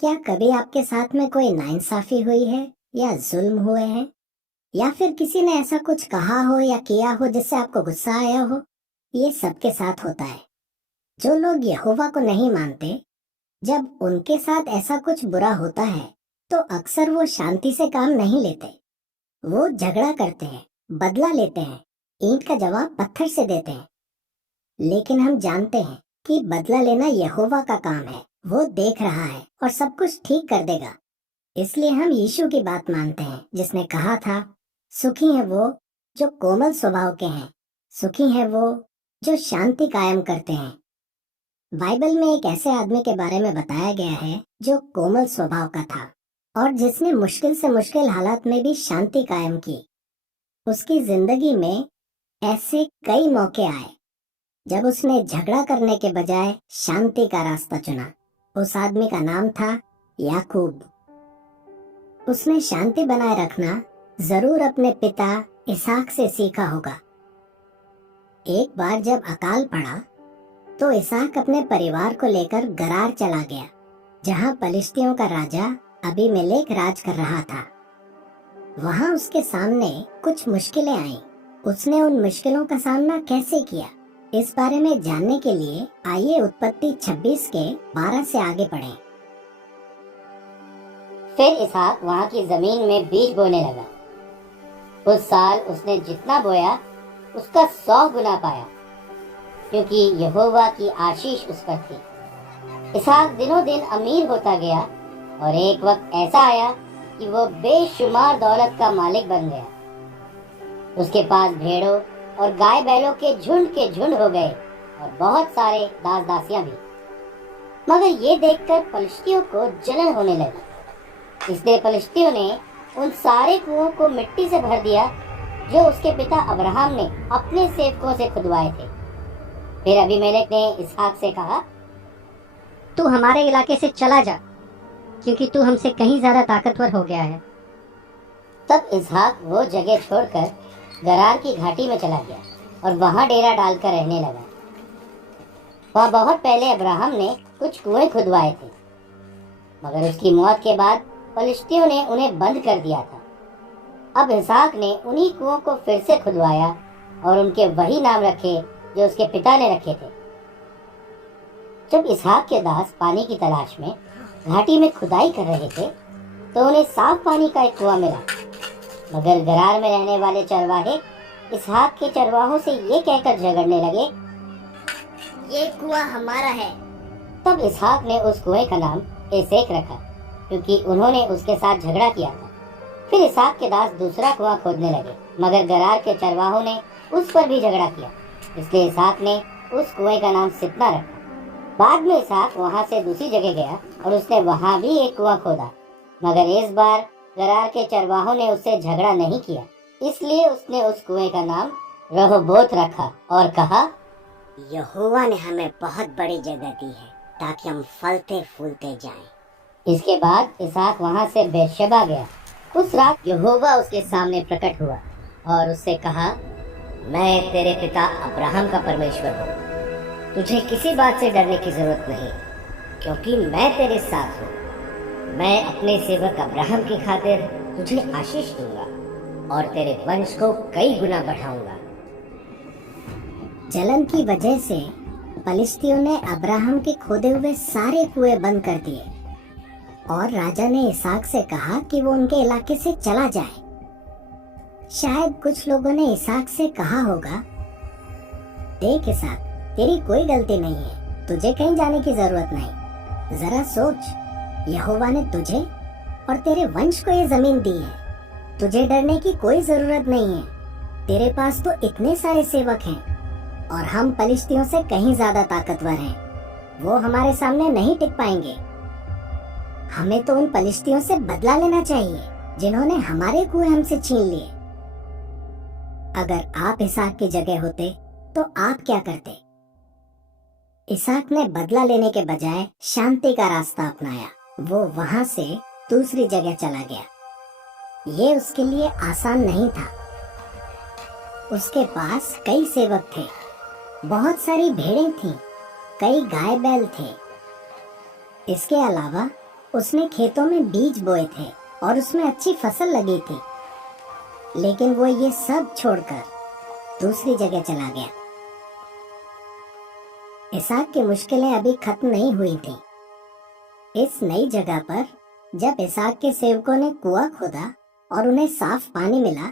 क्या कभी आपके साथ में कोई नाइंसाफी हुई है या जुल्म हुए हैं या फिर किसी ने ऐसा कुछ कहा हो या किया हो जिससे आपको गुस्सा आया हो? ये सबके साथ होता है। जो लोग यहोवा को नहीं मानते, जब उनके साथ ऐसा कुछ बुरा होता है तो अक्सर वो शांति से काम नहीं लेते। वो झगड़ा करते हैं, बदला लेते हैं, ईंट का जवाब पत्थर से देते हैं। लेकिन हम जानते हैं कि बदला लेना यहोवा का काम है। वो देख रहा है और सब कुछ ठीक कर देगा। इसलिए हम यीशु की बात मानते हैं, जिसने कहा था, सुखी है वो जो कोमल स्वभाव के हैं, सुखी है वो जो शांति कायम करते हैं। बाइबल में एक ऐसे आदमी के बारे में बताया गया है जो कोमल स्वभाव का था और जिसने मुश्किल से मुश्किल हालात में भी शांति कायम की। उसकी जिंदगी में ऐसे कई मौके आए जब उसने झगड़ा करने के बजाय शांति का रास्ता चुना। उस आदमी का नाम था याकूब। उसने शांति बनाए रखना जरूर अपने पिता इसहाक से सीखा होगा। एक बार जब अकाल पड़ा तो इसहाक अपने परिवार को लेकर गरार चला गया, जहां पलिश्तियों का राजा अबीमेलेक राज कर रहा था। वहां उसके सामने कुछ मुश्किलें आईं। उसने उन मुश्किलों का सामना कैसे किया, इस बारे में जानने के लिए आइए उत्पत्ति 26 के 12 से आगे पढ़ें। फिर इसहाक वहां की जमीन में बीज बोने लगा। उस साल उसने जितना बोया उसका 100 गुना पाया, क्योंकि यहोवा की आशीष उस पर थी। इसहाक दिनों दिन अमीर होता गया और एक वक्त ऐसा आया कि वो बेशुमार दौलत का मालिक बन गया। उसके पास भेड़ों और गाय बैलों के झुंड हो गए और बहुत सारे दास दासियां भी। मगर ये देखकर पलिश्तियों को जलन होने लगी। इसलिए पलिश्तियों ने उन सारे कुओं को मिट्टी से भर दिया जो उसके पिता अब्राहम ने अपने सेवकों से खुदवाए थे। फिर अबीमेलेक ने इसहाक से कहा, तू हमारे इलाके से चला जा, क्योंकि तू हमसे कहीं ज्यादा ताकतवर हो गया है। तब इसहाक वो जगह छोड़कर गरार की घाटी में चला गया और वहां डेरा डालकर रहने लगा। वहां बहुत पहले अब्राहम ने कुछ कुएं खुदवाए थे, मगर उसकी मौत के बाद पलिश्तियों ने उन्हें बंद कर दिया था। अब इसहाक ने उन्हीं कुओं को फिर से खुदवाया और उनके वही नाम रखे जो उसके पिता ने रखे थे। जब इसहाक के दास पानी की तलाश में घाटी में खुदाई कर रहे थे तो उन्हें साफ पानी का एक कुआं मिला। मगर गरार में रहने वाले चरवाहे इसहाक के चरवाहों से ये कहकर झगड़ने लगे, ये कुआं हमारा है। तब इसहाक ने उस कुएं का नाम एसेक रखा, क्योंकि उन्होंने उसके साथ झगड़ा किया था। फिर इसहाक के दास दूसरा कुआं खोदने लगे, मगर गरार के चरवाहों ने उस पर भी झगड़ा किया। इसलिए इसहाक ने उस कुएं का नाम सित्ना रखा। बाद में इसहाक वहां से दूसरी जगह गया और उसने वहां भी एक कुआं खोदा, मगर इस बार गरार के चरवाहों ने उससे झगड़ा नहीं किया। इसलिए उसने उस कुएं का नाम रहोबोत रखा और कहा, यहोवा ने हमें बहुत बड़ी जगह दी है ताकि हम फलते फूलते जाएं। इसके बाद इसहाक वहां से बेर्शेबा गया। उस रात यहोवा उसके सामने प्रकट हुआ और उससे कहा, मैं तेरे पिता अब्राहम का परमेश्वर हूँ। तुझे किसी बात से डरने की जरूरत नहीं, क्योंकि मैं तेरे साथ हूँ। मैं अपने सेवक अब्राहम की खातिर तुझे आशीष दूंगा और तेरे वंश को कई गुना बढ़ाऊंगा। जलन की वजह से पलिश्तियों ने अब्राहम के खोदे हुए सारे कुएं बंद कर दिए और राजा ने इसहाक से कहा कि वो उनके इलाके से चला जाए। शायद कुछ लोगों ने इसहाक से कहा होगा, देख इसहाक, तेरी कोई गलती नहीं है, तुझे कहीं जाने की जरूरत नहीं। जरा सोच, यहोवा ने तुझे और तेरे वंश को ये जमीन दी है। तुझे डरने की कोई जरूरत नहीं है। तेरे पास तो इतने सारे सेवक हैं और हम पलिश्तियों से कहीं ज्यादा ताकतवर हैं। वो हमारे सामने नहीं टिक पाएंगे। हमें तो उन पलिश्तियों से बदला लेना चाहिए जिन्होंने हमारे कुएं हमसे छीन लिए। अगर आप इसहाक की जगह होते तो आप क्या करते? इसहाक ने बदला लेने के बजाय शांति का रास्ता अपनाया। वो वहां से दूसरी जगह चला गया। ये उसके लिए आसान नहीं था। उसके पास कई सेवक थे, बहुत सारी भेड़ें थीं, कई गाय बैल थे। इसके अलावा उसने खेतों में बीज बोए थे और उसमें अच्छी फसल लगी थी, लेकिन वो ये सब छोड़कर दूसरी जगह चला गया। इसहाक की मुश्किलें अभी खत्म नहीं हुई थी। इस नई जगह पर जब इसहाक के सेवकों ने कुआं खोदा और उन्हें साफ पानी मिला,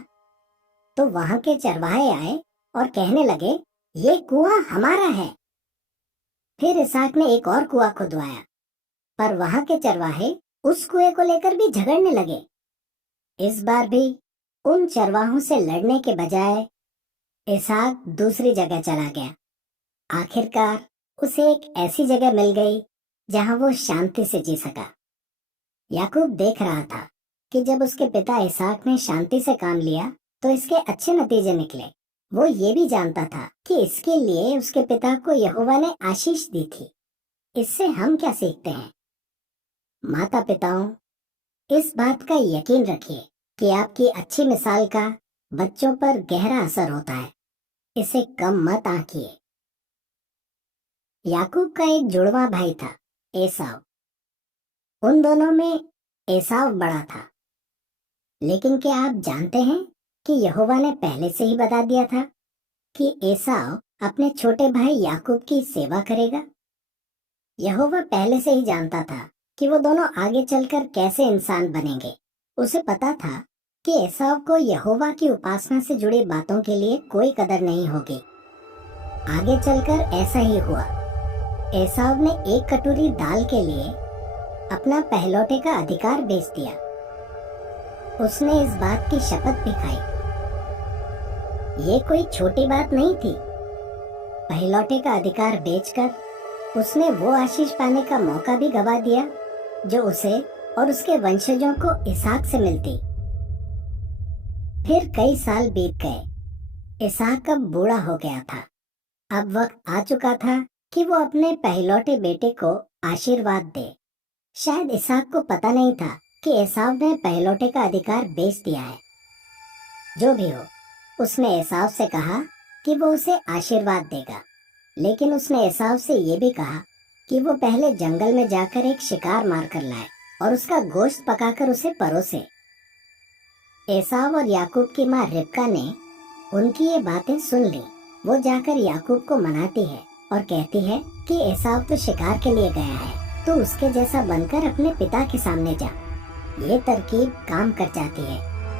तो वहां के चरवाहे आए और कहने लगे, ये कुआं हमारा है। फिर इसहाक ने एक और कुआं खुदवाया, पर वहां के चरवाहे उस कुएं को लेकर भी झगड़ने लगे। इस बार भी उन चरवाहों से लड़ने के बजाय इसहाक दूसरी जगह चला गया। आखिरकार उसे एक ऐसी जगह मिल गई जहां वो शांति से जी सका। याकूब देख रहा था कि जब उसके पिता इसहाक ने शांति से काम लिया तो इसके अच्छे नतीजे निकले। वो ये भी जानता था कि इसके लिए उसके पिता को यहोवा ने आशीष दी थी। इससे हम क्या सीखते हैं? माता पिताओं, इस बात का यकीन रखिए कि आपकी अच्छी मिसाल का बच्चों पर गहरा असर होता है। इसे कम मत आंकिए। याकूब का एक जुड़वा भाई था, एसाव। उन दोनों में एसाव बड़ा था। लेकिन क्या आप जानते हैं कि यहोवा ने पहले से ही बता दिया था कि एसाव अपने छोटे भाई याकूब की सेवा करेगा। यहोवा पहले से ही जानता था कि वो दोनों आगे चलकर कैसे इंसान बनेंगे। उसे पता था कि एसाव को यहोवा की उपासना से जुड़ी बातों के लिए कोई कदर नहीं होगी। आगे चलकर ऐसा ही हुआ। एसाव ने एक कटोरी दाल के लिए अपना पहलौठे का अधिकार बेच दिया। उसने इस बात की शपथ भी खाई। ये कोई छोटी बात नहीं थी। पहलौठे का अधिकार बेचकर उसने वो आशीष पाने का मौका भी गवा दिया जो उसे और उसके वंशजों को इसहाक से मिलती। फिर कई साल बीत गए। इसहाक अब बूढ़ा हो गया था। अब वक्त आ चुका था कि वो अपने पहलौठे बेटे को आशीर्वाद दे। शायद इसहाक को पता नहीं था कि एसाव ने पहलौठे का अधिकार बेच दिया है। जो भी हो, उसने एसाव से कहा कि वो उसे आशीर्वाद देगा, लेकिन उसने एसाव से ये भी कहा कि वो पहले जंगल में जाकर एक शिकार मार कर लाए और उसका गोश्त पकाकर उसे परोसे। एसाव और याकूब की माँ रिबका ने उनकी ये बातें सुन ली। वो जाकर याकूब को मनाती है और कहती है कि एसाव तो शिकार के लिए गया है, तो उसके जैसा बनकर अपने पिता के सामने जा। ये तरकीब काम कर जाती है।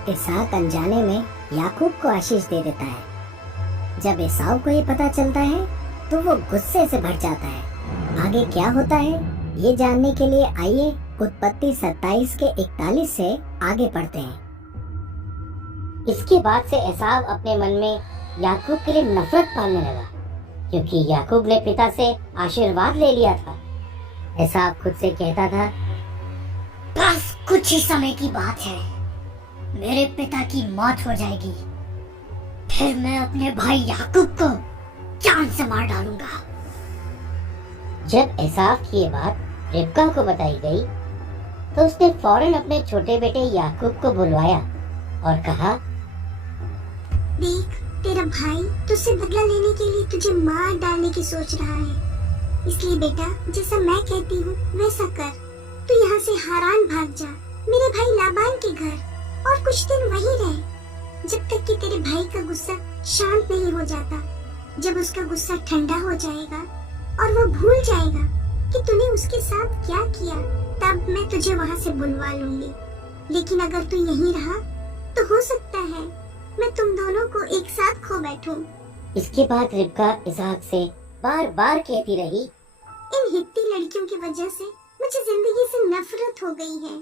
इसहाक अनजाने में याकूब को आशीष दे देता है। जब एसाव को ये पता चलता है तो वो गुस्से से भर जाता है। आगे क्या होता है ये जानने के लिए आइए उत्पत्ति 27 के 41 से आगे पढ़ते हैं। इसके बाद से एसाव अपने मन में याकूब के लिए नफरत पालने लगा, क्योंकि याकूब ने पिता से आशीर्वाद ले लिया था। एसाव खुद से कहता था, बस कुछ ही समय की बात है, मेरे पिता की मौत हो जाएगी, फिर मैं अपने भाई याकूब को जान से मार डालूंगा। जब एसाव की ये बात रिबका को बताई गई, तो उसने फौरन अपने छोटे बेटे याकूब को बुलवाया और कहा, देख, तेरा भाई तुझसे बदला लेने के लिए तुझे मार डालने की सोच रहा है। इसलिए बेटा, जैसा मैं कहती हूँ वैसा कर। तू यहाँ से हारान भाग जा, मेरे भाई लाबान के घर, और कुछ दिन वहीं रह, जब तक कि तेरे भाई का गुस्सा शांत नहीं हो जाता। जब उसका गुस्सा ठंडा हो जाएगा और वो भूल जाएगा कि तूने उसके साथ क्या किया, तब मैं तुझे वहाँ से बुलवा लूंगी। लेकिन अगर तू यहीं रहा तो हो सकता है मैं तुम दोनों को एक साथ खो बैठूं। इसके बाद रिबका इसहाक से बार बार कहती रही, इन हित्ती लड़कियों की वजह से मुझे जिंदगी से नफरत हो गई है।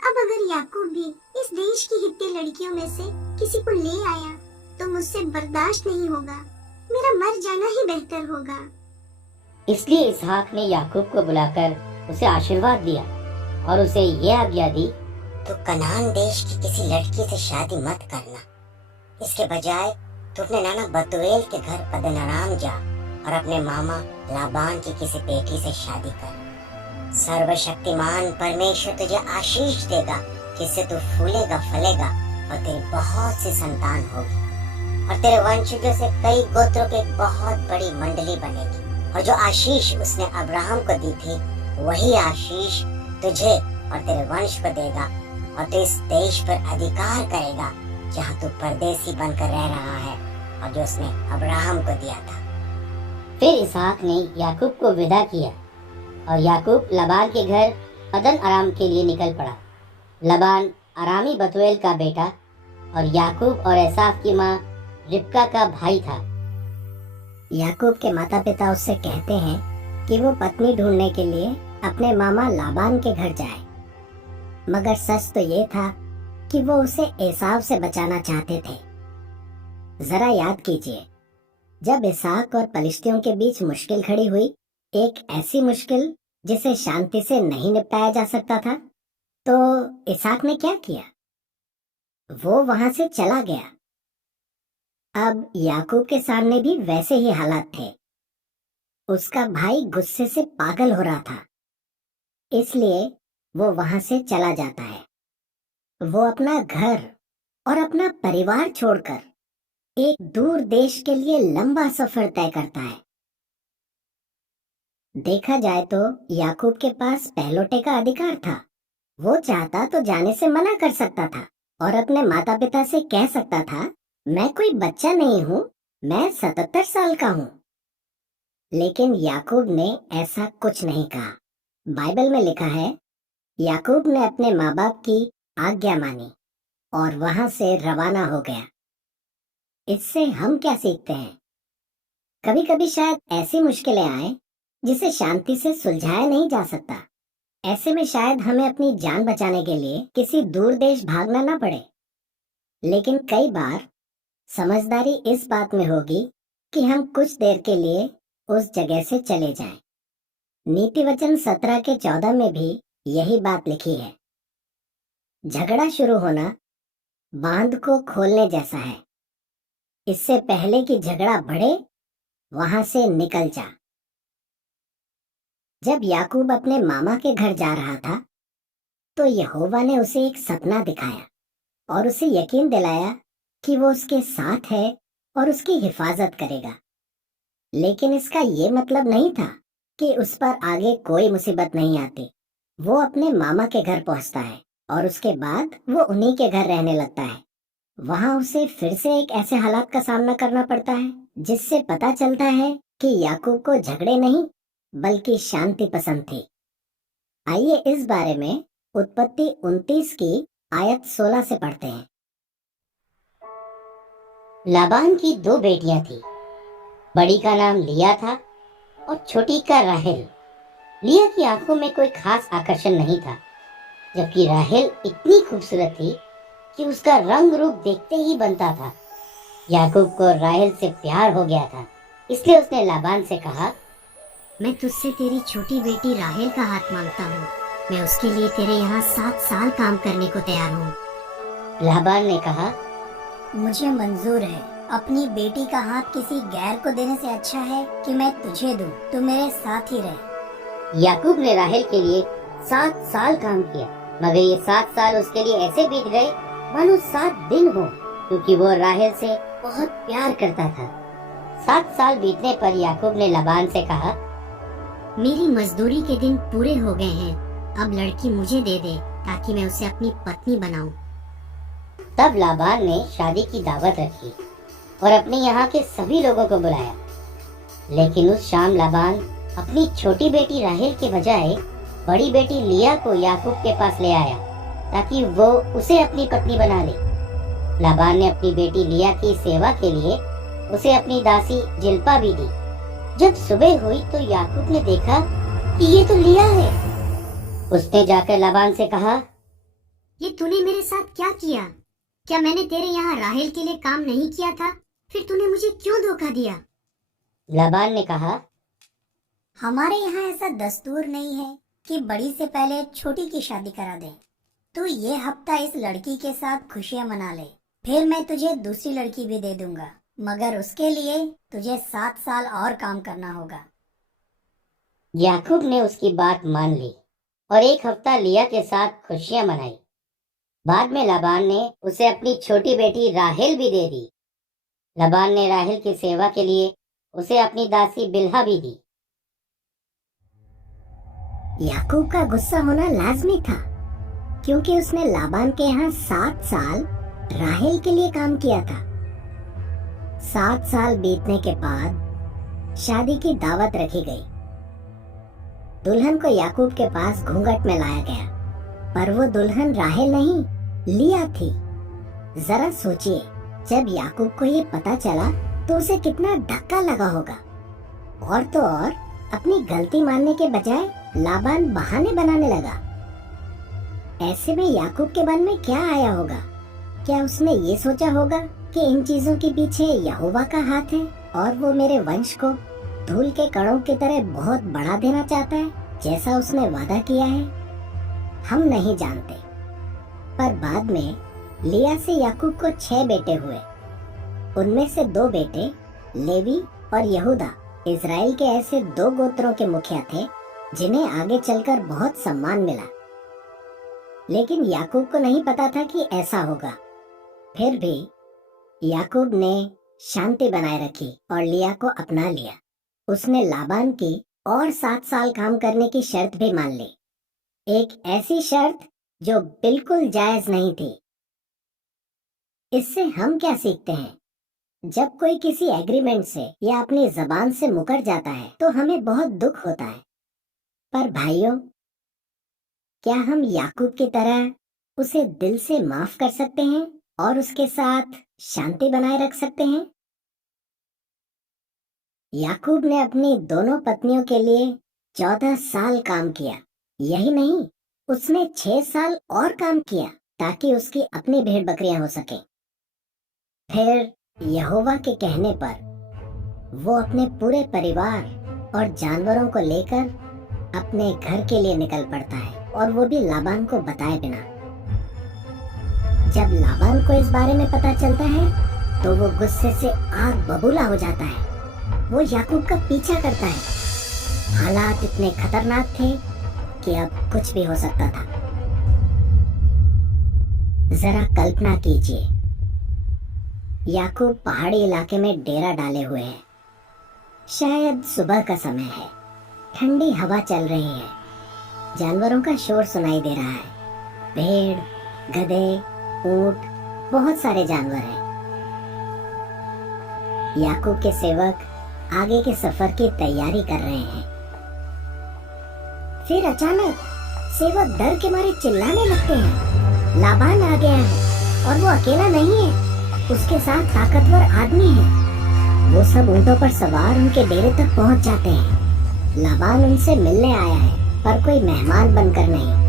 अब अगर याकूब भी इस देश की हित्ती लड़कियों में से किसी को ले आया तो मुझसे बर्दाश्त नहीं होगा। मेरा मर जाना ही बेहतर होगा। इसलिए इसहाक ने याकूब को बुलाकर उसे आशीर्वाद दिया और उसे यह आज्ञा दी, तू कनान देश की किसी लड़की से शादी मत करना। इसके बजाय तू अपने नाना बतूएल के घर पद्दनराम जा और अपने मामा लाबान की किसी बेटी से शादी कर। सर्वशक्तिमान परमेश्वर तुझे आशीष देगा, जिससे तू फूलेगा फलेगा और तेरी बहुत सी संतान होगी, और तेरे वंशजों से कई गोत्रों की एक बहुत बड़ी मंडली बनेगी। और जो आशीष उसने अब्राहम को दी थी, वही आशीष तुझे और तेरे वंश को देगा और तू इस देश पर अधिकार करेगा जहाँ तू परदेसी बनकर रह रहा है और जो उसने अब्राहम को दिया था। फिर इसहाक ने याकूब को विदा किया और याकूब लबान के घर पदन अराम के लिए निकल पड़ा। लबान अरामी बतूएल का बेटा और याकूब और एसाव की माँ रिबका का भाई था। याकूब के माता पिता उससे कहते हैं कि वो पत्नी ढूंढने के लिए अपने मामा लाबान के घर जाए, मगर सच तो ये था कि वो उसे एसाव से बचाना चाहते थे। जरा याद कीजिए, जब इसहाक और पलिश्तियों के बीच मुश्किल खड़ी हुई, एक ऐसी मुश्किल जिसे शांति से नहीं निपटाया जा सकता था, तो इसहाक ने क्या किया? वो वहां से चला गया। अब याकूब के सामने भी वैसे ही हालात थे। उसका भाई गुस्से से पागल हो रहा था, इसलिए वो वहां से चला जाता है। वो अपना घर और अपना परिवार छोड़कर एक दूर देश के लिए लंबा सफर तय करता है। देखा जाए तो याकूब के पास पहलौठे का अधिकार था। वो चाहता तो जाने से मना कर सकता था और अपने माता पिता से कह सकता था, मैं कोई बच्चा नहीं हूँ, मैं 77 साल का हूँ। लेकिन याकूब ने ऐसा कुछ नहीं कहा। बाइबल में लिखा है, याकूब ने अपने माँ बाप की आज्ञा मानी और वहां से रवाना हो गया। इससे हम क्या सीखते हैं? कभी कभी शायद ऐसी मुश्किलें आए जिसे शांति से सुलझाया नहीं जा सकता। ऐसे में शायद हमें अपनी जान बचाने के लिए किसी दूर देश भागना ना पड़े। लेकिन कई बार समझदारी इस बात में होगी कि हम कुछ देर के लिए उस जगह से चले जाएं। नीति वचन 17 के 14 में भी यही बात लिखी है। झगड़ा शुरू होना बांध को खोलने जैसा है। इससे पहले कि झगड़ा बढ़े, वहां से निकल जा। जब याकूब अपने मामा के घर जा रहा था, तो यहोवा ने उसे एक सपना दिखाया और उसे यकीन दिलाया कि वो उसके साथ है और उसकी हिफाजत करेगा। लेकिन इसका ये मतलब नहीं था कि उस पर आगे कोई मुसीबत नहीं आती। वो अपने मामा के घर पहुंचता है और उसके बाद वो उन्हीं के घर रहने लगता है। वहां उसे फिर से एक ऐसे हालात का सामना करना पड़ता है जिससे पता चलता है कि याकूब को झगड़े नहीं बल्कि शांति पसंद थी। आइए इस बारे में उत्पत्ति 29 की आयत 16 से पढ़ते हैं। लाबान की 2 बेटियां थी। बड़ी का नाम लिया था और छोटी का राहेल। लिया की आंखों में कोई खास आकर्षण नहीं था, जबकि राहेल इतनी खूबसूरत थी कि उसका रंग रूप देखते ही बनता था। याकूब को राहेल से प्यार हो गया था, इसलिए उसने लाबान से कहा, मैं तुझसे तेरी छोटी बेटी राहेल का हाथ मांगता हूँ। मैं उसके लिए तेरे यहाँ 7 साल काम करने को तैयार हूँ। लाबान ने कहा, मुझे मंजूर है। अपनी बेटी का हाथ किसी गैर को देने से अच्छा है कि मैं तुझे दूं। तू मेरे साथ ही रहे। याकूब ने राहेल के लिए 7 साल काम किया, मगर ये 7 साल उसके लिए ऐसे बीत गए मानो 7 दिन हो, क्योंकि वो राहेल से बहुत प्यार करता था। 7 साल बीतने पर याकूब ने लाबान से कहा, मेरी मजदूरी के दिन पूरे हो गए हैं। अब लड़की मुझे दे दे ताकि मैं उसे अपनी पत्नी बनाऊं। तब लाबान ने शादी की दावत रखी और अपने यहाँ के सभी लोगों को बुलाया। लेकिन उस शाम लाबान अपनी छोटी बेटी राहेल के बजाय बड़ी बेटी लिया को याकूब के पास ले आया ताकि वो उसे अपनी पत्नी बना ले। लाबान ने अपनी बेटी लिया की सेवा के लिए उसे अपनी दासी जिल्पा भी दी। जब सुबह हुई तो याकूब ने देखा कि ये तो लिया है। उसने जाकर लाबान से कहा, ये तूने मेरे साथ क्या किया? क्या मैंने तेरे यहाँ राहेल के लिए काम नहीं किया था? फिर तूने मुझे क्यों धोखा दिया? लाबान ने कहा, हमारे यहाँ ऐसा दस्तूर नहीं है कि बड़ी से पहले छोटी की शादी करा दें। तू ये हफ्ता इस लड़की के साथ खुशियाँ मना ले, फिर मैं तुझे दूसरी लड़की भी दे दूंगा, मगर उसके लिए तुझे 7 साल और काम करना होगा। याकूब ने उसकी बात मान ली और 1 हफ्ता लिया के साथ खुशियां मनाई। बाद में लाबान ने उसे अपनी छोटी बेटी राहेल भी दे दी। लाबान ने राहेल की सेवा के लिए उसे अपनी दासी बिल्हा भी दी। याकूब का गुस्सा होना लाजमी था, क्योंकि उसने लाबान के यहाँ 7 साल राहेल के लिए काम किया था। 7 साल बीतने के बाद शादी की दावत रखी गई। दुल्हन को याकूब के पास घूंघट में लाया गया, पर वो दुल्हन राहेल नहीं, लिया थी। जरा सोचिए, जब याकूब को ये पता चला तो उसे कितना धक्का लगा होगा। और तो और अपनी गलती मानने के बजाय लाबान बहाने बनाने लगा। ऐसे में याकूब के मन में क्या आया होगा? क्या उसने ये सोचा होगा कि इन चीजों के पीछे यहोवा का हाथ है और वो मेरे वंश को धूल के कणों की तरह बहुत बढ़ा देना चाहता है, जैसा उसने वादा किया है? हम नहीं जानते। पर बाद में लिया से याकूब को 6 बेटे हुए। उनमें से 2 बेटे लेवी और यहूदा इजराइल के ऐसे 2 गोत्रों के मुखिया थे जिन्हें आगे चलकर बहुत सम्मान मिला। लेकिन याकूब को नहीं पता था कि ऐसा होगा। फिर भी याकूब ने शांति बनाए रखी और लिया को अपना लिया। उसने लाबान की और 7 साल काम करने की शर्त भी मान ली, एक ऐसी शर्त जो बिल्कुल जायज नहीं थी। इससे हम क्या सीखते हैं? जब कोई किसी एग्रीमेंट से या अपनी जबान से मुकर जाता है तो हमें बहुत दुख होता है। पर भाइयों, क्या हम याकूब की तरह उसे दिल से माफ कर सकते हैं और उसके साथ शांति बनाए रख सकते हैं? याकूब ने अपनी दोनों पत्नियों के लिए 14 साल काम किया। यही नहीं, उसने 6 साल और काम किया ताकि उसकी अपनी भेड़ बकरियां हो सके। फिर यहोवा के कहने पर वो अपने पूरे परिवार और जानवरों को लेकर अपने घर के लिए निकल पड़ता है, और वो भी लाबान को बताए बिना। जब लाबान को इस बारे में पता चलता है तो वो गुस्से से आग बबूला हो जाता है। वो याकूब का पीछा करता है। हालात इतने खतरनाक थे कि अब कुछ भी हो सकता था। जरा कल्पना कीजिए, याकूब पहाड़ी इलाके में डेरा डाले हुए है। शायद सुबह का समय है, ठंडी हवा चल रही है, जानवरों का शोर सुनाई दे रहा है। भेड़, गधे, ऊंट, बहुत सारे जानवर हैं। याकूब के सेवक आगे के सफर की तैयारी कर रहे हैं। फिर अचानक सेवक डर के मारे चिल्लाने लगते हैं, लाबान आ गया है और वो अकेला नहीं है, उसके साथ ताकतवर आदमी है। वो सब ऊंटों पर सवार उनके डेरे तक पहुंच जाते हैं। लाबान उनसे मिलने आया है, पर कोई मेहमान बनकर नहीं।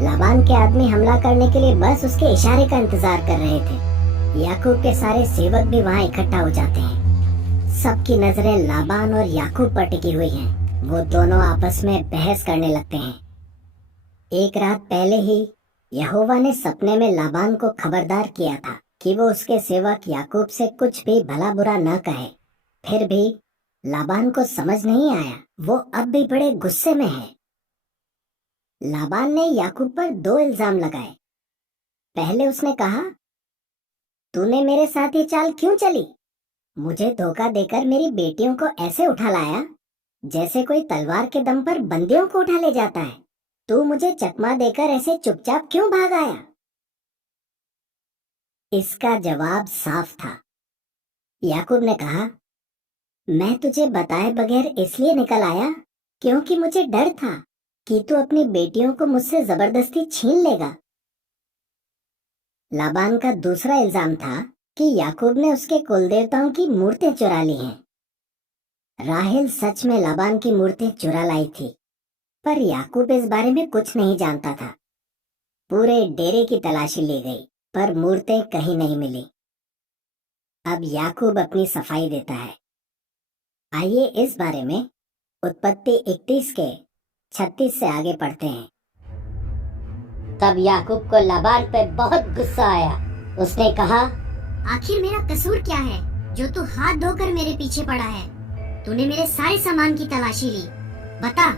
लाबान के आदमी हमला करने के लिए बस उसके इशारे का इंतजार कर रहे थे। याकूब के सारे सेवक भी वहां इकट्ठा हो जाते हैं। सबकी नजरें लाबान और याकूब पर टिकी हुई हैं। वो दोनों आपस में बहस करने लगते हैं। एक रात पहले ही यहोवा ने सपने में लाबान को खबरदार किया था कि वो उसके सेवक याकूब से कुछ भी भला बुरा न कहे। फिर भी लाबान को समझ नहीं आया, वो अब भी बड़े गुस्से में है। लाबान ने याकूब पर 2 इल्जाम लगाए। पहले उसने कहा, तूने मेरे साथ ये चाल क्यों चली? मुझे धोखा देकर मेरी बेटियों को ऐसे उठा लाया जैसे कोई तलवार के दम पर बंदियों को उठा ले जाता है। तू मुझे चकमा देकर ऐसे चुपचाप क्यों भाग आया? इसका जवाब साफ था। याकूब ने कहा, मैं तुझे बताए बगैर इसलिए निकल आया क्योंकि मुझे डर था कि तू अपनी बेटियों को मुझसे जबरदस्ती छीन लेगा। लाबान का दूसरा इल्जाम था कि याकूब ने उसके कुल देवताओं की मूर्तें चुरा ली हैं। राहेल सच में लाबान की मूर्तें चुरा लाई थी, पर याकूब इस बारे में कुछ नहीं जानता था। पूरे डेरे की तलाशी ली गई, पर मूर्तें कहीं नहीं मिली। अब याकूब अपनी सफाई देता है। आइए इस बारे में उत्पत्ति 31 के 36 से आगे पढ़ते हैं। तब याकूब को लाबान पे बहुत गुस्सा आया। उसने कहा, आखिर मेरा कसूर क्या है जो तू हाथ धोकर मेरे पीछे पड़ा है? तूने मेरे सारे सामान की तलाशी ली। बता,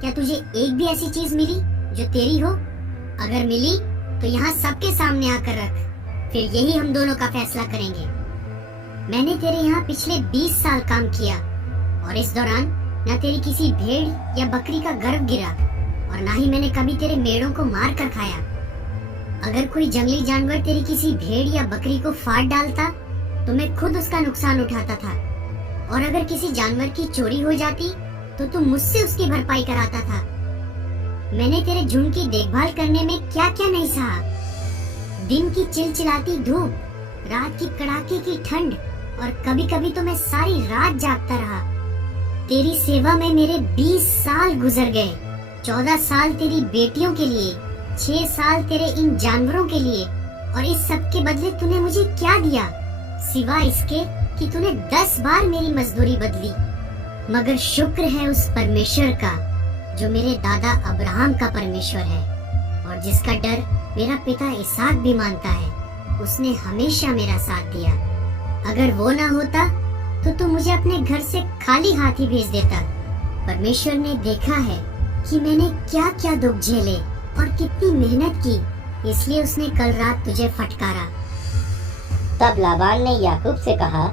क्या तुझे एक भी ऐसी चीज मिली जो तेरी हो? अगर मिली तो यहाँ सबके सामने आकर रख, फिर यही हम दोनों का फैसला करेंगे। मैंने तेरे यहाँ पिछले 20 साल काम किया और इस दौरान न तेरी किसी भेड़ या बकरी का गर्भ गिरा, और ना ही मैंने कभी तेरे मेढ़ों को मार कर खाया। अगर कोई जंगली जानवर तेरी किसी भेड़ या बकरी को फाड़ डालता तो मैं खुद उसका नुकसान उठाता था, और अगर किसी जानवर की चोरी हो जाती तो तू मुझसे उसकी भरपाई कराता था। मैंने तेरे झुंड की देखभाल करने में क्या क्या नहीं सहा। दिन की चिलचिलाती धूप, रात की कड़ाके की ठंड, और कभी कभी तो मैं सारी रात जागता रहा। तेरी सेवा में मेरे 20 साल गुजर गए। 14 साल तेरी बेटियों के लिए, 6 साल तेरे इन जानवरों के लिए, और इस सब के बदले तूने मुझे क्या दिया सिवा इसके कि तूने 10 बार मेरी मजदूरी बदली। मगर शुक्र है उस परमेश्वर का जो मेरे दादा अब्राहम का परमेश्वर है और जिसका डर मेरा पिता इसहाक भी मानता है। उसने हमेशा मेरा साथ दिया। अगर वो ना होता तो तू मुझे अपने घर से खाली हाथ ही भेज देता। परमेश्वर ने देखा है कि मैंने क्या क्या दुख झेले और कितनी मेहनत की, इसलिए उसने कल रात तुझे फटकारा। तब लाबान ने याकूब से कहा,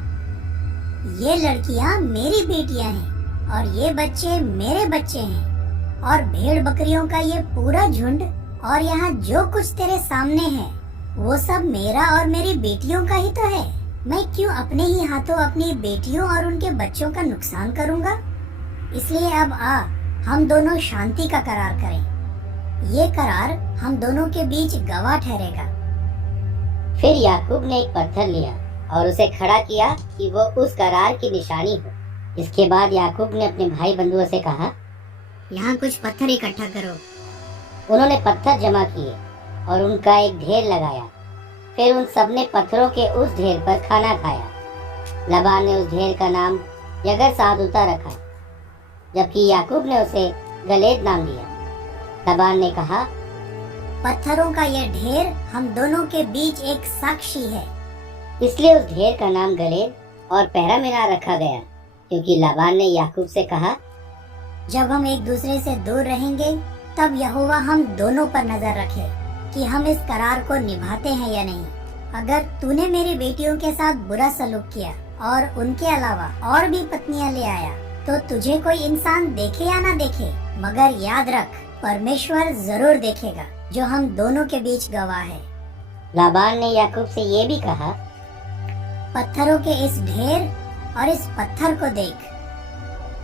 ये लड़कियां मेरी बेटियां हैं और ये बच्चे मेरे बच्चे हैं, और भेड़ बकरियों का ये पूरा झुंड और यहाँ जो कुछ तेरे सामने है वो सब मेरा और मेरी बेटियों का ही तो है। मैं क्यों अपने ही हाथों अपनी बेटियों और उनके बच्चों का नुकसान करूँगा? इसलिए अब आ, हम दोनों शांति का करार करें। ये करार हम दोनों के बीच गवाह ठहरेगा। फिर याकूब ने एक पत्थर लिया और उसे खड़ा किया कि वो उस करार की निशानी हो। इसके बाद याकूब ने अपने भाई बंधुओं से कहा, यहाँ कुछ पत्थर इकट्ठा करो। उन्होंने पत्थर जमा किए और उनका एक ढेर लगाया। फिर उन सब ने पत्थरों के उस ढेर पर खाना खाया। लाबान ने उस ढेर का नाम यगर सादुता रखा, जबकि याकूब ने उसे गलेद नाम दिया। लाबान ने कहा, पत्थरों का यह ढेर हम दोनों के बीच एक साक्षी है। इसलिए उस ढेर का नाम गलेद और पहरा मीनार रखा गया, क्योंकि लाबान ने याकूब से कहा, जब हम एक दूसरे से दूर रहेंगे तब यहोवा हम दोनों पर नजर रखे कि हम इस करार को निभाते हैं या नहीं। अगर तूने मेरी बेटियों के साथ बुरा सलूक किया और उनके अलावा और भी पत्नियां ले आया तो तुझे कोई इंसान देखे या ना देखे, मगर याद रख परमेश्वर जरूर देखेगा जो हम दोनों के बीच गवाह है। लाबान ने याकूब से ये भी कहा, पत्थरों के इस ढेर और इस पत्थर को देख,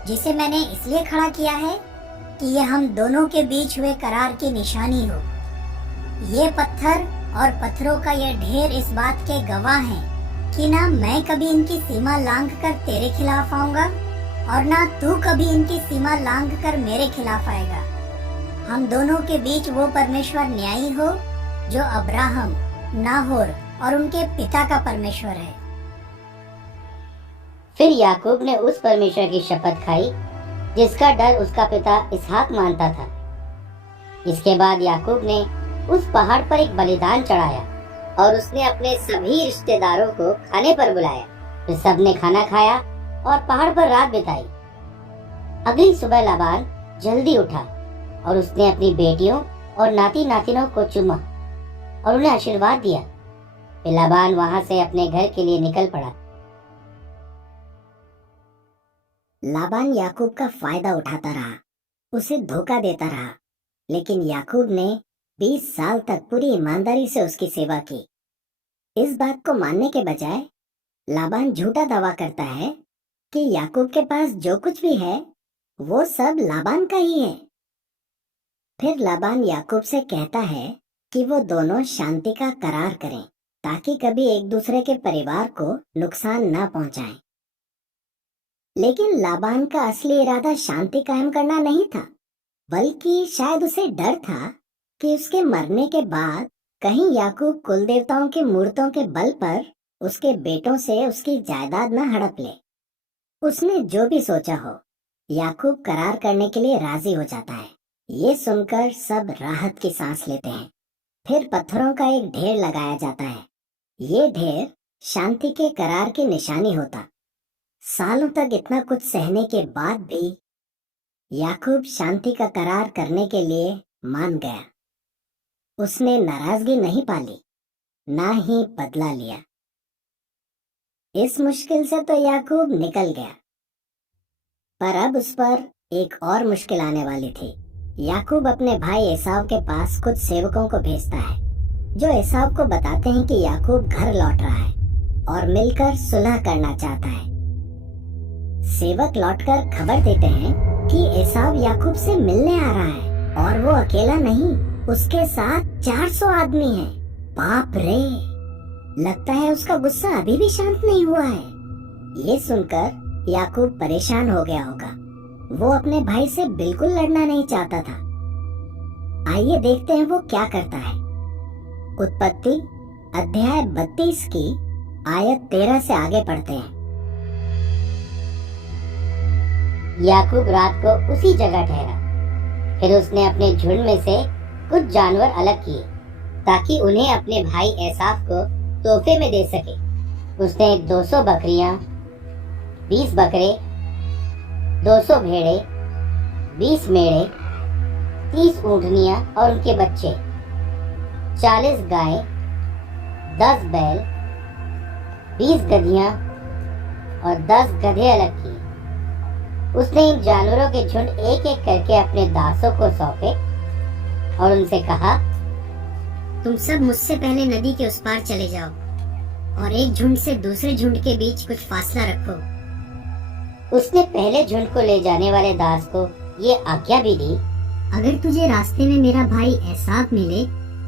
जिसे मैंने इसलिए खड़ा किया है कि ये हम दोनों के बीच हुए करार की निशानी हो। ये पत्थर और पत्थरों का ये ढेर इस बात के गवाह हैं कि ना मैं कभी इनकी सीमा लांघ कर तेरे खिलाफ आऊंगा और ना तू कभी इनकी सीमा लांघ कर मेरे खिलाफ आएगा। हम दोनों के बीच वो परमेश्वर न्यायी हो जो अब्राहम, नाहोर और उनके पिता का परमेश्वर है। फिर याकूब ने उस परमेश्वर की शपथ खाई जिसका डर उसका पिता इसहाक मानता था। इसके बाद याकूब ने उस पहाड़ पर एक बलिदान चढ़ाया और उसने अपने सभी रिश्तेदारों को खाने पर बुलाया। फिर सबने खाना खाया और पहाड़ पर रात बिताई। अगली सुबह लाबान जल्दी उठा और उसने अपनी बेटियों और नाती नातिनों को चूमा और उन्हें आशीर्वाद दिया। फिर लाबान वहां से अपने घर के लिए निकल पड़ा। लाबान याकूब का फायदा उठाता रहा, उसे धोखा देता रहा, लेकिन याकूब ने 20 साल तक पूरी ईमानदारी से उसकी सेवा की। इस बात को मानने के बजाय लाबान झूठा दावा करता है कि याकूब के पास जो कुछ भी है वो सब लाबान का ही है। फिर लाबान याकूब से कहता है कि वो दोनों शांति का करार करें ताकि कभी एक दूसरे के परिवार को नुकसान ना पहुंचाएं। लेकिन लाबान का असली इरादा शांति कायम करना नहीं था, बल्कि शायद उसे डर था कि उसके मरने के बाद कहीं याकूब कुल देवताओं की मूर्तों के बल पर उसके बेटों से उसकी जायदाद न हड़प ले। उसने जो भी सोचा हो, याकूब करार करने के लिए राजी हो जाता है। ये सुनकर सब राहत की सांस लेते हैं। फिर पत्थरों का एक ढेर लगाया जाता है। ये ढेर शांति के करार की निशानी होता। सालों तक इतना कुछ सहने के बाद भी याकूब शांति का करार करने के लिए मान गया। उसने नाराजगी नहीं पाली, ना ही बदला लिया। इस मुश्किल से तो याकूब निकल गया, पर अब उस पर एक और मुश्किल आने वाली थी। याकूब अपने भाई एसाव के पास कुछ सेवकों को भेजता है जो एसाव को बताते हैं कि याकूब घर लौट रहा है और मिलकर सुलह करना चाहता है। सेवक लौटकर खबर देते हैं कि एसाव याकूब से मिलने आ रहा है और वो अकेला नहीं, उसके साथ 400 आदमी हैं। बाप रे, लगता है उसका गुस्सा अभी भी शांत नहीं हुआ है। ये सुनकर याकूब परेशान हो गया होगा। वो अपने भाई से बिल्कुल लड़ना नहीं चाहता था। आइए देखते हैं वो क्या करता है। उत्पत्ति अध्याय 32 की आयत 13 से आगे पढ़ते हैं। याकूब रात को उसी जगह ठहरा। फिर उसने अपने झुंड में से कुछ जानवर अलग किए ताकि उन्हें अपने भाई एसाव को तोहफे में दे सके। उसने 200 बकरियां, 20 बकरे, 200 भेड़े, 20 मेढ़े, 30 ऊँटनियां और उनके बच्चे, 40 गाय, 10 बैल, 20 गधियां और 10 गधे अलग किए। उसने इन जानवरों के झुंड एक एक करके अपने दासों को सौंपे और उनसे कहा, तुम सब मुझसे पहले नदी के उस पार चले जाओ और एक झुंड से दूसरे झुंड के बीच कुछ फासला रखो। उसने पहले झुंड को ले जाने वाले दास को ये आज्ञा भी दी, अगर तुझे रास्ते में मेरा भाई एसाव मिले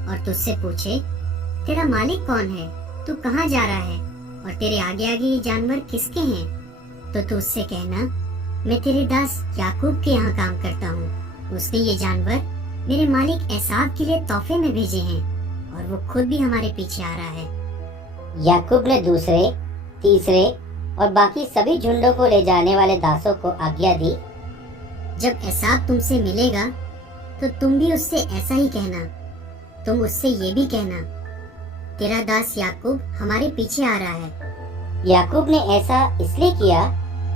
और तुझसे पूछे, तेरा मालिक कौन है, तू कहाँ जा रहा है और तेरे आगे आगे ये जानवर किसके हैं, तो तू उससे कहना, मैं तेरे दास याकूब के यहाँ काम करता हूँ। उसने ये जानवर मेरे मालिक एसाव के लिए तोहफे में भेजे हैं और वो खुद भी हमारे पीछे आ रहा है। याकूब ने दूसरे, तीसरे और बाकी सभी झुंडों को ले जाने वाले दासों को आज्ञा दी, जब एसाव तुमसे मिलेगा तो तुम भी उससे ऐसा ही कहना। तुम उससे ये भी कहना, तेरा दास याकूब हमारे पीछे आ रहा है। याकूब ने ऐसा इसलिए किया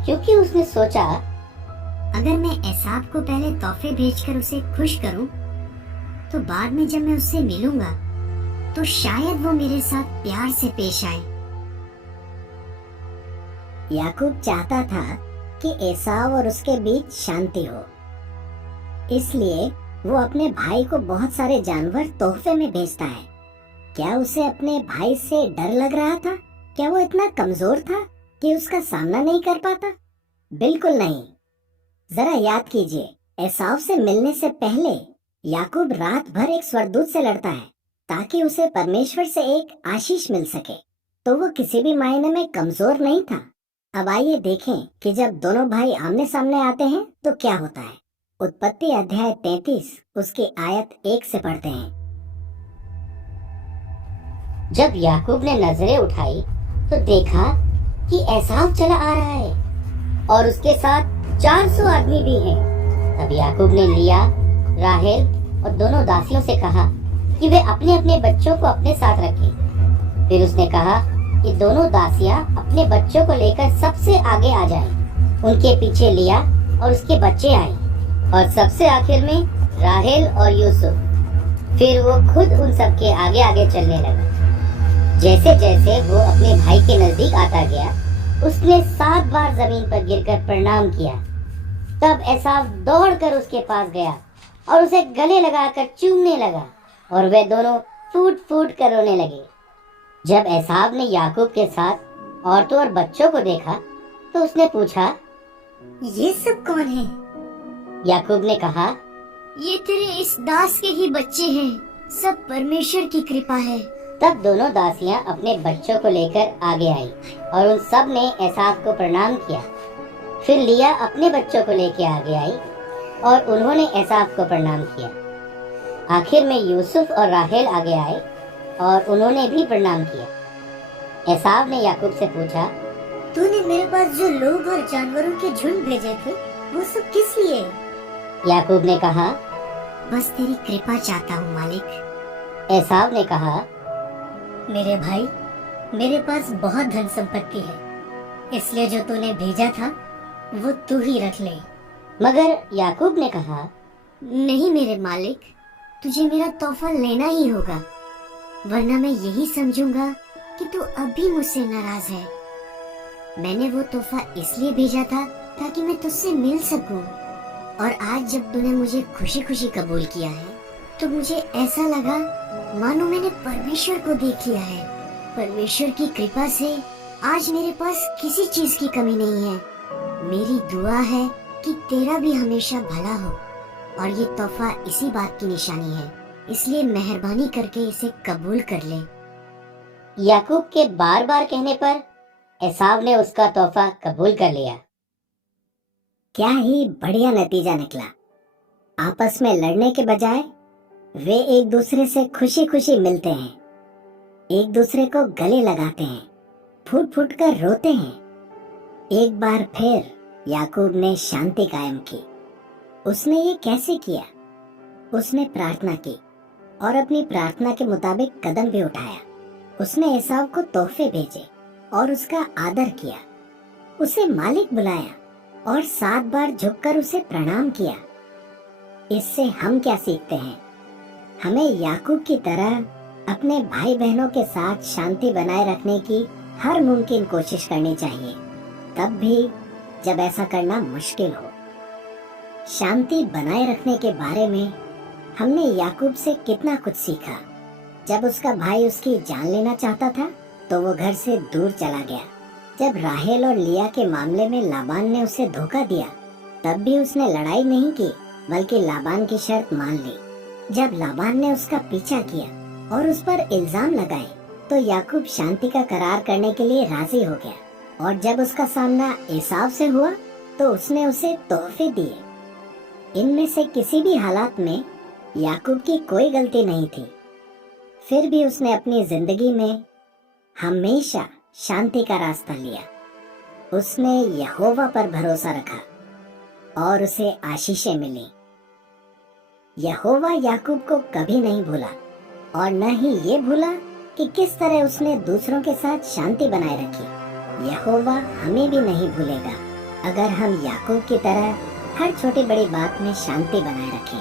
क्योंकि उसने सोचा, अगर मैं एसाव को पहले तोहफे भेजकर उसे खुश करूं, तो बाद में जब मैं उससे मिलूंगा तो शायद वो मेरे साथ प्यार से पेश आए। याकूब चाहता था कि एसाव और उसके बीच शांति हो, इसलिए वो अपने भाई को बहुत सारे जानवर तोहफे में भेजता है। क्या उसे अपने भाई से डर लग रहा था? क्या वो इतना कमजोर था कि उसका सामना नहीं कर पाता? बिल्कुल नहीं। जरा याद कीजिए, एसाव से मिलने से पहले याकूब रात भर एक स्वर्गदूत से लड़ता है ताकि उसे परमेश्वर से एक आशीष मिल सके, तो वो किसी भी मायने में कमजोर नहीं था। अब आइए देखें कि जब दोनों भाई आमने सामने आते हैं तो क्या होता है। उत्पत्ति अध्याय 33 उसकी आयत 1 से पढ़ते हैं। जब याकूब ने नजरें उठाई तो देखा कि एसाव चला आ रहा है और उसके साथ 400 आदमी भी हैं। तब याकूब ने लिया, राहेल और दोनों दासियों से कहा कि वे अपने अपने बच्चों को अपने साथ रखें। फिर उसने कहा कि दोनों दासियां अपने बच्चों को लेकर सबसे आगे आ जाएं। उनके पीछे लिया और उसके बच्चे आए और सबसे आखिर में राहेल और यूसुफ। फिर वो खुद उन सबके आगे आगे चलने लगा। जैसे जैसे वो अपने भाई के नजदीक आता गया, उसने 7 बार जमीन पर गिरकर प्रणाम किया। तब एसाव दौड़कर उसके पास गया और उसे गले लगाकर चूमने लगा और वे दोनों फूट फूट कर रोने लगे। जब एसाव ने याकूब के साथ औरतों और बच्चों को देखा तो उसने पूछा, ये सब कौन है? याकूब ने कहा, ये तेरे इस दास के ही बच्चे हैं। सब परमेश्वर की कृपा है। तब दोनों दासियां अपने बच्चों को लेकर आगे आई और उन सब ने एसाव को प्रणाम किया। फिर लिया अपने बच्चों को लेकर आगे आई और उन्होंने एसाव को प्रणाम किया। आखिर में यूसुफ और राहेल आगे आए और उन्होंने भी प्रणाम किया। एसाव ने याकूब से पूछा, तूने मेरे पास जो लोग और जानवरों के झुंड भेजे थे, वो सब किस लिए? याकूब ने कहा, बस तेरी कृपा चाहता हूँ मालिक। एसाव ने कहा, मेरे भाई, मेरे पास बहुत धन संपत्ति है, इसलिए जो तूने भेजा था वो तू ही रख ले। मगर याकूब ने कहा, नहीं मेरे मालिक, तुझे मेरा तोहफा लेना ही होगा, वरना मैं यही समझूंगा कि तू अब भी मुझसे नाराज है। मैंने वो तोहफा इसलिए भेजा था ताकि मैं तुझसे मिल सकूं। और आज जब तूने मुझे खुशी खुशी कबूल किया है तो मुझे ऐसा लगा मानो मैंने परमेश्वर को देख लिया है। परमेश्वर की कृपा से आज मेरे पास किसी चीज की कमी नहीं है। मेरी दुआ है कि तेरा भी हमेशा भला हो, और ये तोहफा इसी बात की निशानी है, इसलिए मेहरबानी करके इसे कबूल कर ले। याकूब के बार बार कहने पर एसाव ने उसका तोहफा कबूल कर लिया। क्या ही बढ़िया नतीजा निकला। आपस में लड़ने के बजाय वे एक दूसरे से खुशी खुशी मिलते हैं, एक दूसरे को गले लगाते हैं, फूट फूट कर रोते हैं। एक बार फिर याकूब ने शांति कायम की। उसने ये कैसे किया? उसने प्रार्थना की और अपनी प्रार्थना के मुताबिक कदम भी उठाया। उसने एसाव को तोहफे भेजे और उसका आदर किया। उसे मालिक बुलाया और 7 बार झुककर उसे प्रणाम किया। इससे हम क्या सीखते हैं? हमें याकूब की तरह अपने भाई बहनों के साथ शांति बनाए रखने की हर मुमकिन कोशिश करनी चाहिए, तब भी जब ऐसा करना मुश्किल हो। शांति बनाए रखने के बारे में हमने याकूब से कितना कुछ सीखा। जब उसका भाई उसकी जान लेना चाहता था तो वो घर से दूर चला गया। जब राहेल और लिया के मामले में लाबान ने उसे धोखा दिया, तब भी उसने लड़ाई नहीं की, बल्कि लाबान की शर्त मान ली। जब लाबान ने उसका पीछा किया और उस पर इल्जाम लगाए, तो याकूब शांति का करार करने के लिए राजी हो गया। और जब उसका सामना एसाव से हुआ तो उसने उसे तोहफे दिए। इनमें से किसी भी हालात में याकूब की कोई गलती नहीं थी, फिर भी उसने अपनी जिंदगी में हमेशा शांति का रास्ता लिया। उसने यहोवा पर भरोसा रखा और उसे आशीषें मिली। यहोवा याकूब को कभी नहीं भूला और न ही ये भूला कि किस तरह उसने दूसरों के साथ शांति बनाए रखी। यहोवा हमें भी नहीं भूलेगा अगर हम याकूब की तरह हर छोटी बड़ी बात में शांति बनाए रखें।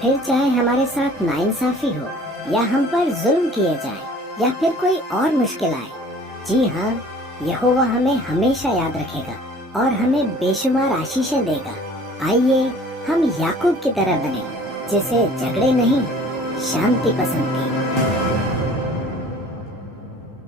फिर चाहे हमारे साथ नाइंसाफी हो या हम पर जुल्म किए जाए या फिर कोई और मुश्किल आए, जी हाँ, यहोवा हमें हमेशा याद रखेगा और हमें बेशुमार आशीषें देगा। आइए हम याकूब की तरह बने, जिसे झगड़े नहीं, शांति पसंद थी।